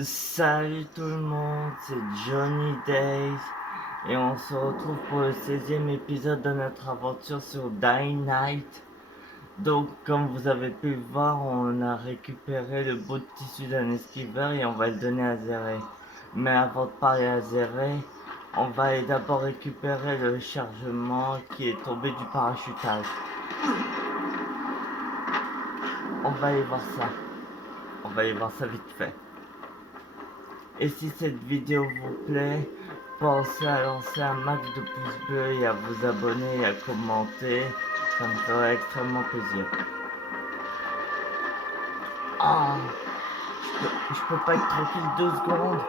Salut tout le monde, c'est Johnny Days et on se retrouve pour le 16e épisode de notre aventure sur Dying Night. Donc comme vous avez pu le voir, on a récupéré le bout de tissu d'un esquiveur et on va le donner à Zéré. Mais avant de parler à Zéré, on va aller d'abord récupérer le chargement qui est tombé du parachutage. On va aller voir ça. On va aller voir ça vite fait. Et si cette vidéo vous plaît, pensez à lancer un max de pouces bleus et à vous abonner et à commenter. Ça me ferait extrêmement plaisir. Ah, je peux pas être tranquille 2 secondes.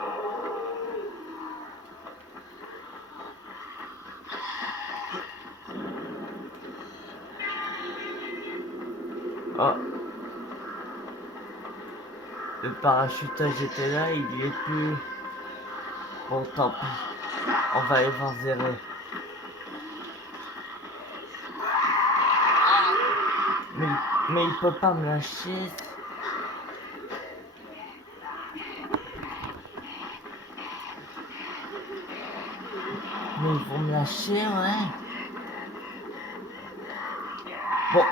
Oh, le parachutage était là, il y est plus. Bon, tant pis. On va aller voir Zéré. Mais il peut pas me lâcher. Mais ils vont me lâcher, ouais. Bon.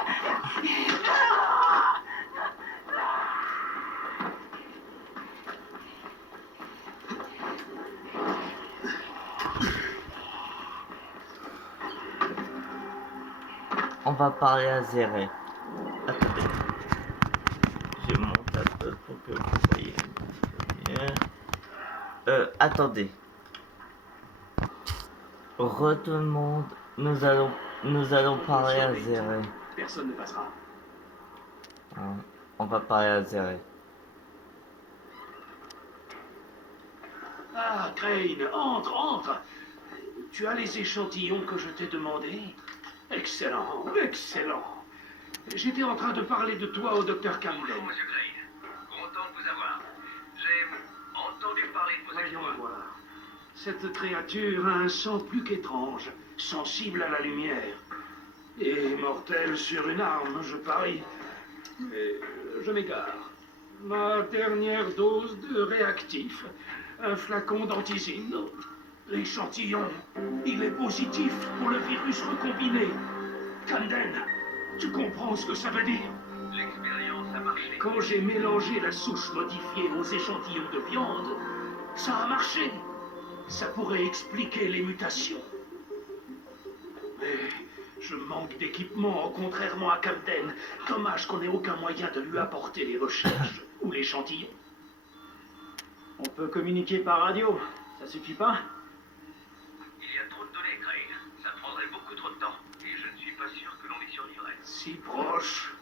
On va parler à Zéré. Attendez. Je monte un peu pour que vous voyez un petit peu mieux. Attendez. Tout le monde, nous allons parler à Zéré. Personne ne passera. On va parler à Zéré. Ah, Crane, entre. Tu as les échantillons que je t'ai demandés? Excellent. J'étais en train de parler de toi au docteur Camden. Bonjour, monsieur Crane. Content de vous avoir. J'ai entendu parler de vos Voyons exploits. voir. Cette créature a un sang plus qu'étrange, sensible à la lumière. Et mortelle sur une arme, je parie. Mais je m'égare. Ma dernière dose de réactif. Un flacon d'antisine. L'échantillon, il est positif pour le virus recombiné. Camden, tu comprends ce que ça veut dire? L'expérience a marché. Quand j'ai mélangé la souche modifiée aux échantillons de viande, ça a marché. Ça pourrait expliquer les mutations. Mais je manque d'équipement, contrairement à Camden. Dommage qu'on n'ait aucun moyen de lui apporter les recherches ou l'échantillon. On peut communiquer par radio, ça suffit pas? Il y a trop de données, Crane. Ça prendrait beaucoup trop de temps. Et je ne suis pas sûr que l'on y survivrait. Si proche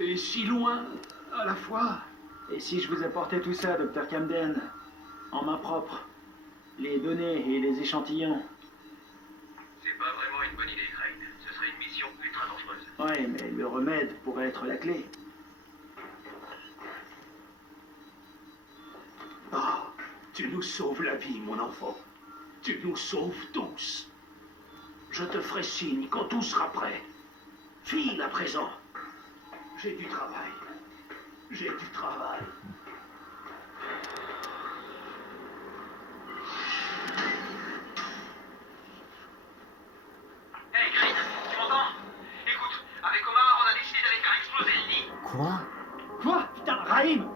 et si loin à la fois. Et si je vous apportais tout ça, docteur Camden, en main propre? Les données et les échantillons? C'est pas vraiment une bonne idée, Crane. Ce serait une mission ultra dangereuse. Ouais, mais le remède pourrait être la clé. Ah, tu nous sauves la vie, mon enfant. Tu nous sauves tous. Je te ferai signe quand tout sera prêt. File à présent. J'ai du travail. Hey, Crane, tu m'entends? Écoute, avec Omar, on a décidé d'aller faire exploser le nid. Quoi? Quoi? Putain, Raïm!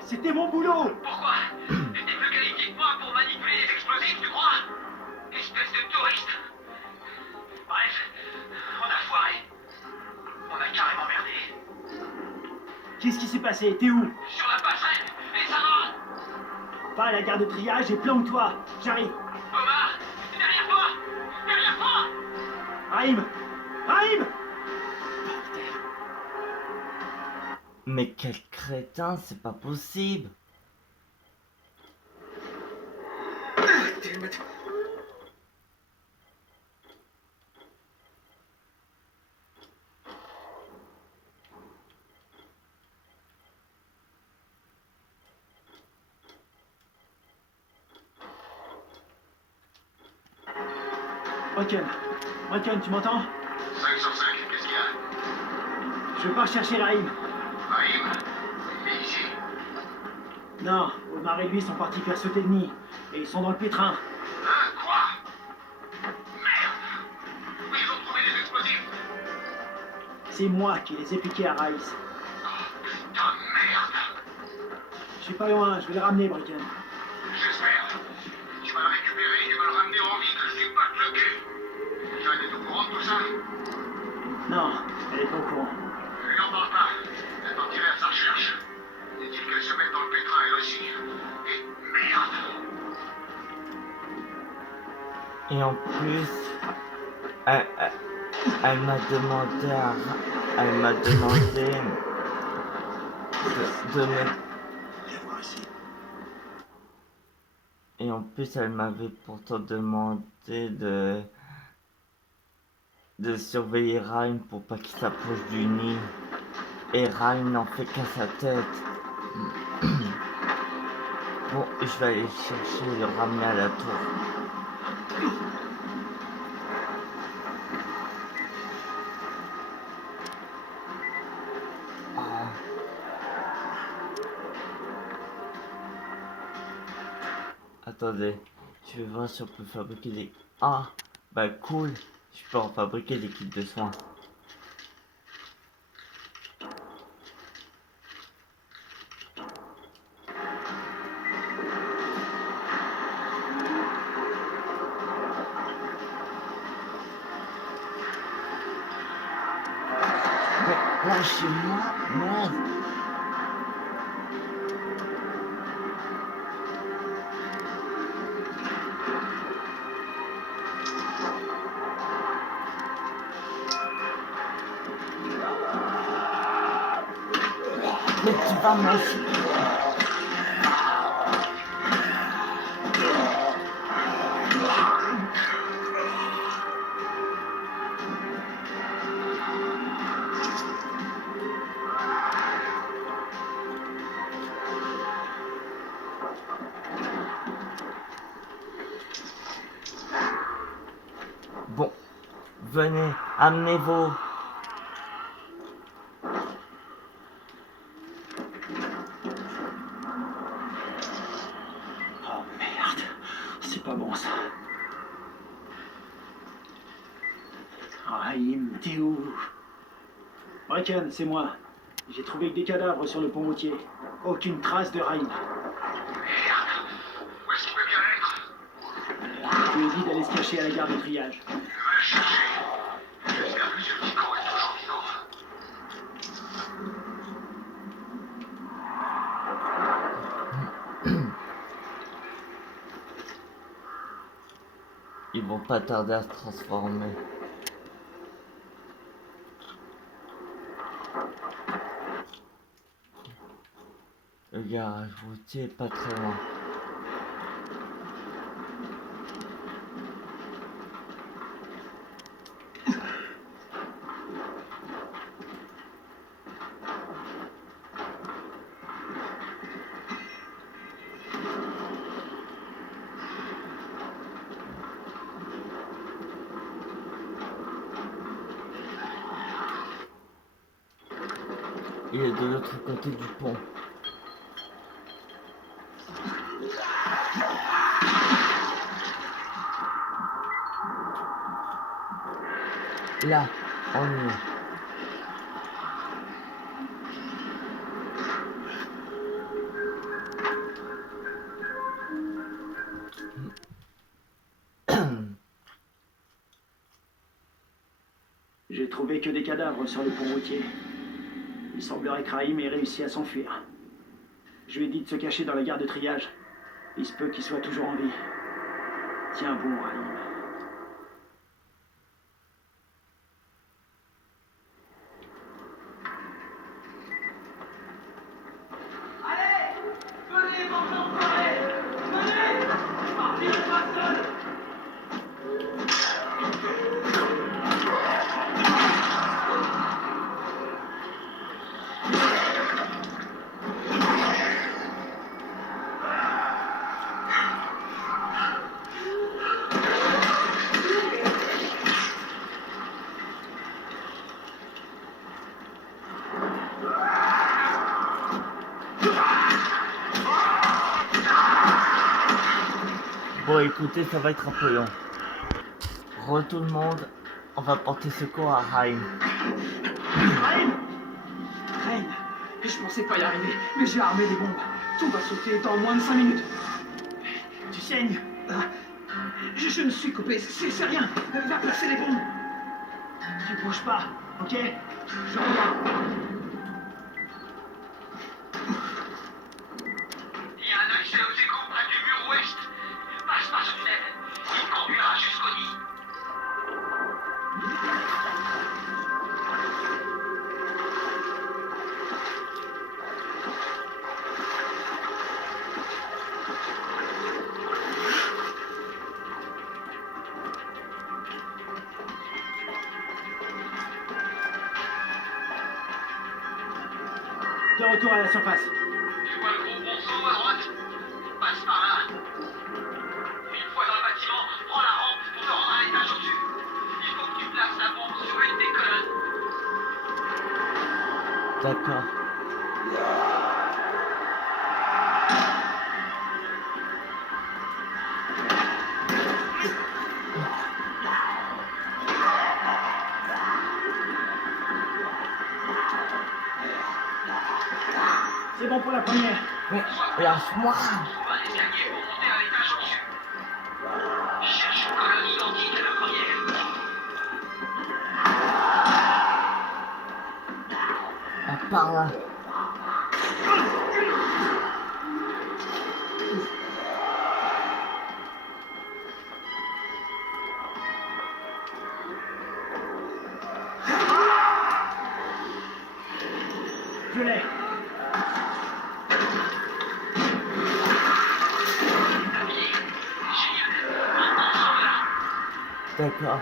C'était mon boulot! Pourquoi? T'es plus qualifié que moi pour manipuler les explosifs, tu crois? Espèce de touriste. Bref, on a foiré. On a carrément merdé. Qu'est-ce qui s'est passé? T'es où? Sur la passerelle, et ça va? Va à la gare de triage et planque-toi! J'arrive! Omar, derrière toi! Derrière toi! Raïm! Raïm! Mais quel crétin, c'est pas possible. Rocken, tu m'entends? 5 sur 5, qu'est-ce qu'il y a? Je pars chercher Raïm. Raïm? Il est ici. Non, Omar et lui sont partis faire sauter le nid. Et ils sont dans le pétrin. Hein? Quoi? Merde! Mais ils ont trouvé des explosifs! C'est moi qui les ai piqués à Rice. Putain de merde! Je suis pas loin, je vais les ramener, Bricken. J'espère. Tu vas le récupérer et tu vas le ramener en vie, que je suis pas le cul! John est au courant de tout ça? Non, elle est pas au courant. Je lui en parle pas. Elle partirait à sa recherche. Dit-il qu'elle se mette dans le pétrin elle aussi. Et merde! Et en plus, elle, elle- elle m'a demandé de me... Et en plus, elle m'avait pourtant demandé de surveiller Ryan pour pas qu'il s'approche du nid. Et Ryan n'en fait qu'à sa tête. Bon, je vais aller chercher et le ramener à la tour. Ah. Attendez, je vais voir si on peut fabriquer des... Ah, bah cool, je peux en fabriquer des kits de soins. Mais lâchez-moi, merde. Mais tu vas me lâcher. Bon, venez, amenez-vous. Oh merde, c'est pas bon ça. Raïm, t'es où? Bricken, c'est moi. J'ai trouvé que des cadavres sur le pont routier. Aucune trace de Raïm. Merde! Où est-ce qu'il peut bien être? Je lui ai dit d'aller se cacher à la gare de triage. Je vais le chercher. J'espère que M. Kiko est toujours vivant. Ils vont pas tarder à se transformer. Le garage routier est pas très loin. Il est de l'autre côté du pont. Là, on y est. J'ai trouvé que des cadavres sur le pont routier. Il semblerait que Raïm ait réussi à s'enfuir. Je lui ai dit de se cacher dans la gare de triage. Il se peut qu'il soit toujours en vie. Tiens bon, Raïm. Allez! Venez, bande d'enfoirés! Venez! Je partirai pas seul! Bon, écoutez, ça va être un peu long. Re tout le monde, on va porter secours à Haim. Raïm! Raïm, je pensais pas y arriver, mais j'ai armé des bombes. Tout va sauter dans moins de 5 minutes. Tu saignes? Je me suis coupé, c'est rien. Va placer les bombes. Tu bouges pas, ok? Je reviens. Il y a un accès aux égouts près du mur ouest. Passe par ce tunnel. Il conduira jusqu'au nid. De retour à la surface. Tu vois le gros ponceau à droite? Passe par là. Une fois dans le bâtiment, prends la rampe pour te rendre à l'étage au-dessus. Il faut que tu places la bombe sur une des colonnes. D'accord. C'est bon pour la première. Mais lâche-moi. Trouve un escalier pour monter à l'étage au-dessus. Cherche une colonne identique à la première. Ah, par là. Je l'ai. D'accord.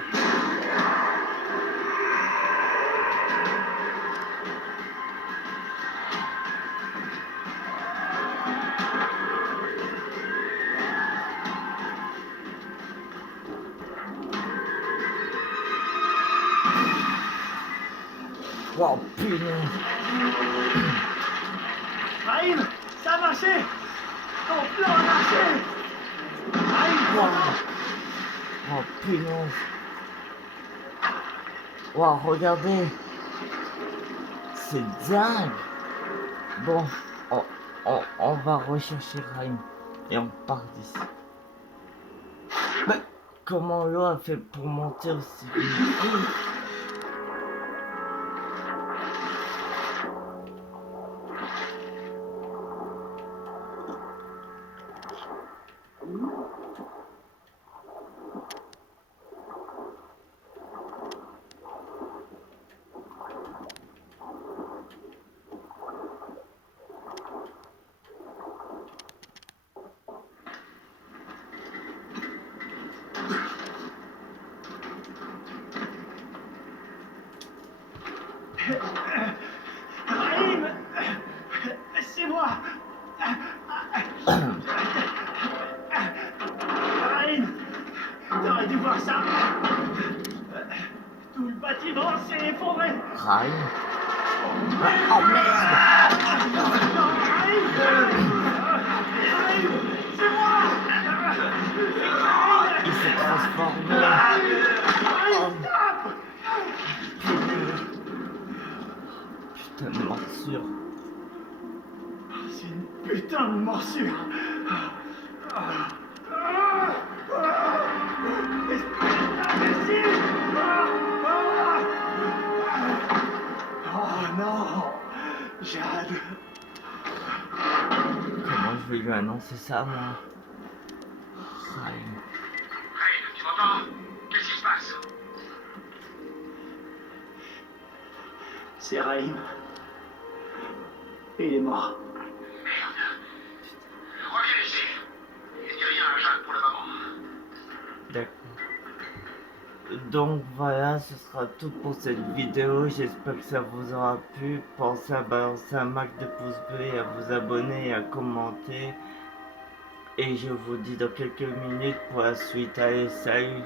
Wow, punaise. Raïm, ça a marché. Ton plan a marché. Raïm, Wow. content. Oh, punaise. Wow, regardez. C'est dingue. Bon, on va rechercher Raim. Et on part d'ici. Mais comment l'eau a fait pour monter aussi vite? Raïm, c'est moi. Raïm, t'aurais dû voir ça. Tout le bâtiment s'est effondré. Raim? Oh merde! Non, Raïm, Raïm, c'est moi. Il s'est transformé. Oh, putain de morsure. C'est une putain de morsure. Imbécile. Oh non, Jade. Comment je vais lui annoncer ça, moi? Raim. Raïm, tu m'entends? Qu'est-ce qui se passe? C'est Raïm. Et il est mort. Merde. Reviens ici. Et dis rien à Jacques pour le moment. D'accord. Donc voilà, ce sera tout pour cette vidéo. J'espère que ça vous aura plu. Pensez à balancer un max de pouces bleus, à vous abonner et à commenter. Et je vous dis dans quelques minutes pour la suite. Allez, salut!